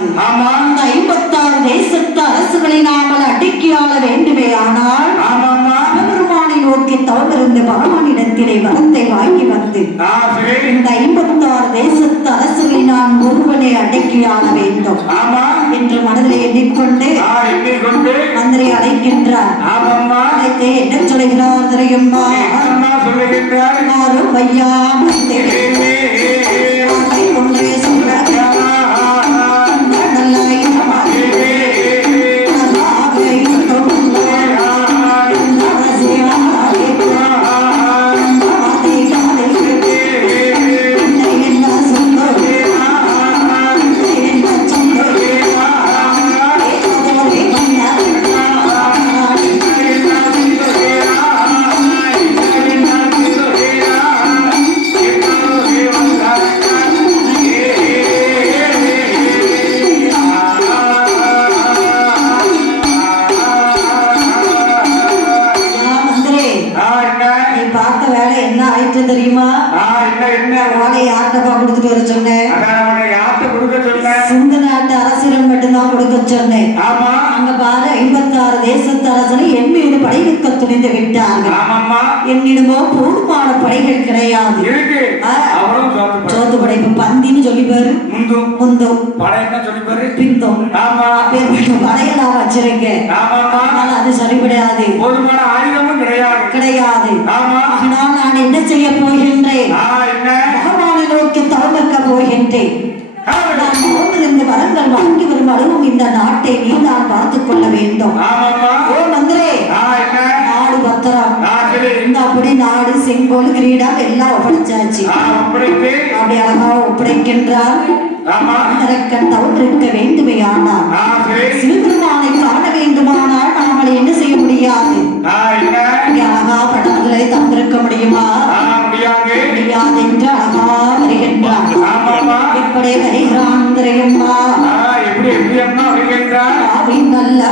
அந்த 56 தேசத்து அரசுகளை நாங்கள் அடக்கி ஆள வேண்டுமே. ஆனால் சிவபெருமானை நோக்கி தவமிருந்த பகவானிடத்திலே வரத்தை வாங்கி வந்து இந்த 56 தேசத்து அரசுகளை நான் ஒருவனை அடக்கி ஆள வேண்டும் என்று மனதிலே எண்ணிக்கொண்டு மந்திரி அழைக்கின்றார். அழைத்தே என்ன சொல்கிறார் தெரியுமா? ஐயா ஒன்றே சொல்ற தெரியுமா? ஓலை யார்கிட்டப்பா கொடுத்துட்டு வர சொன்னேன்? சிந்து நாட்டு அரசிடம் மட்டும்தான் கொடுக்க சொன்னேன். அங்க பாரு 56 தேசத்து அரசனை என் மீது படையெடுக்க துணிந்து விட்டார்கள். என்னிடமோ போதுமான படைகள் கிடையாது. சோத்து படைப்பு பந்தின்னு சொல்லி பாரு, முந்தும் பிந்தும் படையெல்லாம் வச்சிருக்கேன். அது சரிபடாது, கிடையாது. ஆனால் நான் என்ன செய்ய போகின்றேன்? பகவானை நோக்கி தவமிருக்க போகின்றேன். நான் ஓமிருந்து வரங்கள் வாங்கி வரும் அளவும் இந்த நாட்டை நீ நான் பார்த்துக் கொள்ள வேண்டும். ஓ மந்திரே, நாடு பத்திரம் இந்த அப்படி நாடு செங்கோல் கிரீடம் எல்லாம் ஒப்படைச்சாச்சு. அப்படி அழகா ஒப்படைக்கின்றார். தவம் இருக்க வேண்டுமே. ஆனால் சிவபெருமானை காண வேண்டுமானால் நாமல் என்ன செய்ய முடியாது? அழகா படங்களை தந்திருக்க முடியுமா? முடியாது என்று அழகா வருகின்றார். எப்படி வருகிறான் தெரியுமா? நல்ல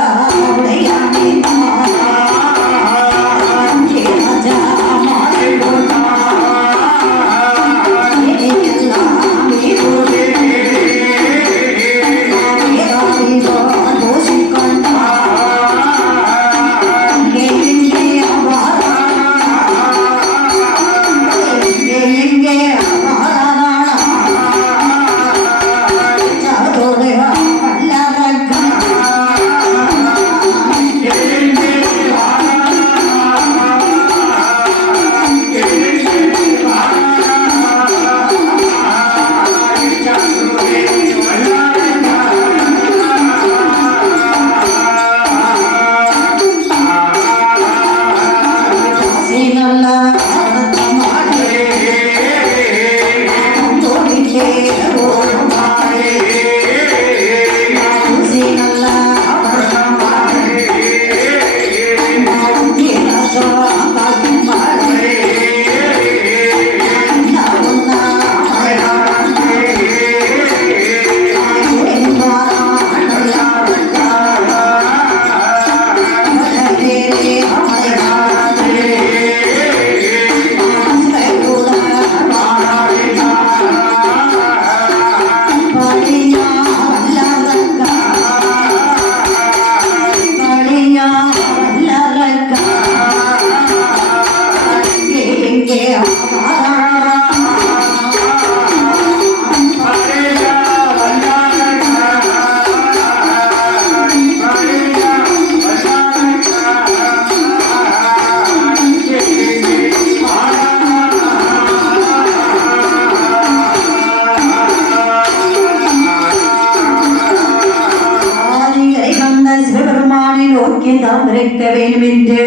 சிவபெருமானை நோக்கி தாம் இருக்க வேண்டும் என்று